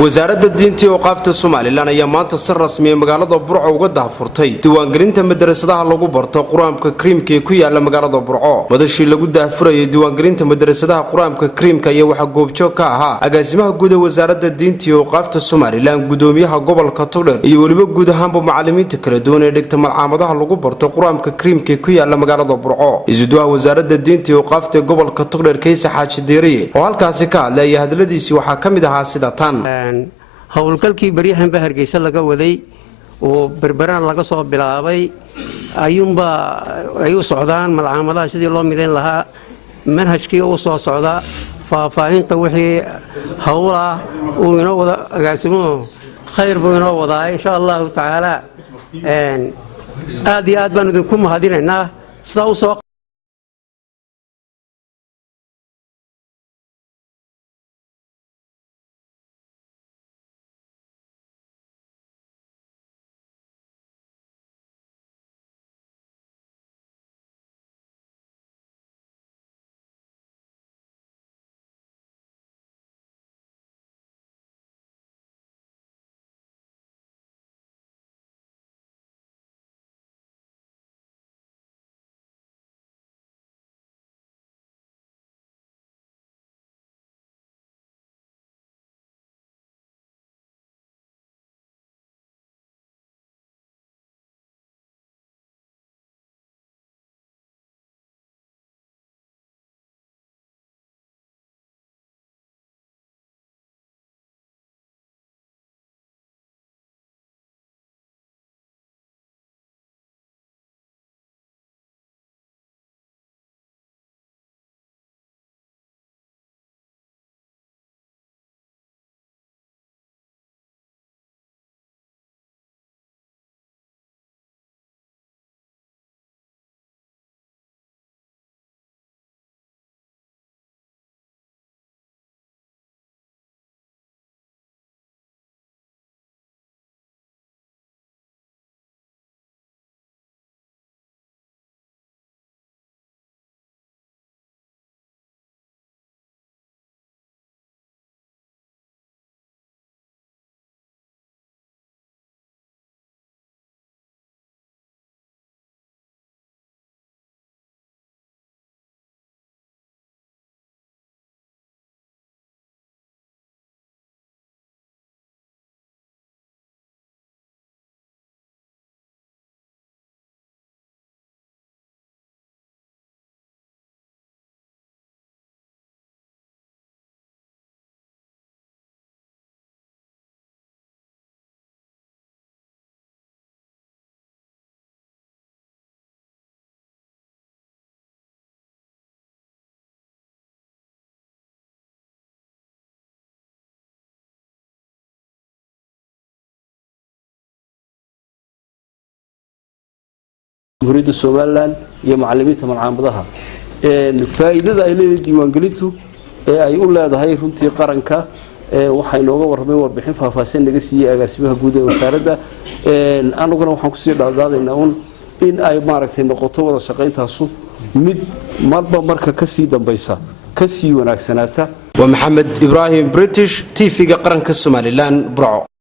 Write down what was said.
wasaaradda diinta iyo qaafta Soomaaliland ayaa maanta si rasmi ah magaalada Burco uga daahfurtay diiwaangelinta madrasadaha lagu barto Quraanka Kariimka ee ku yaala magaalada Burco. Madashii lagu daahfurayay diiwaangelinta madrasadaha Quraanka Kariimka ayaa waxa goobjoog ka ahaa agaasimaha guud ee wasaaradda diinta iyo qaafta Soomaaliland, gudoomiyaha gobolka Togdheer iyo waliba guud ahaanba macallimiinta kala duwan ee dhigta malcaamadaha lagu barto Quraanka Kariimka ee ku yaala magaalada Burco. Isuduwaha wasaaradda diinta iyo qaafta gobolka Togdheer Kaysa Xaaji Deeriye oo halkaasi ka hadlay hadaladiisii waxa kamid ahaa sida tan: hawlgalkii baryahan ba Hargeysa laga waday oo berberaan laga soo bilaabay ayuunba ay u socdaan malcaamadaha sidii loo midayn lahaa, manhajkii uu soo socda, faahfaahinta wixii hawla uu inoo wada agaasimo khayr buu inoo wadaa insha Allah taala. aad iyo aad baan idinku mahadinaynaa sida uu soo جمهورية الصوماليلاند iyo macallimiinta malcaamadaha faa'iidada ay leedahay diiwaangelintu ee ay u leedahay runtii qaranka waxay nooga warramay warbixin faahfaahsan naga siiyay agaasimaha guud ee wasaaradda. anaguna waxaan ku sii dhaadadaynaa in ay maaragtay noqoto wada shaqayntaasu mid marba marka ka sii dambaysa ka sii wanaagsanaata. ومحمد إبراهيم بريتش TV qaranka Somaliland Burco.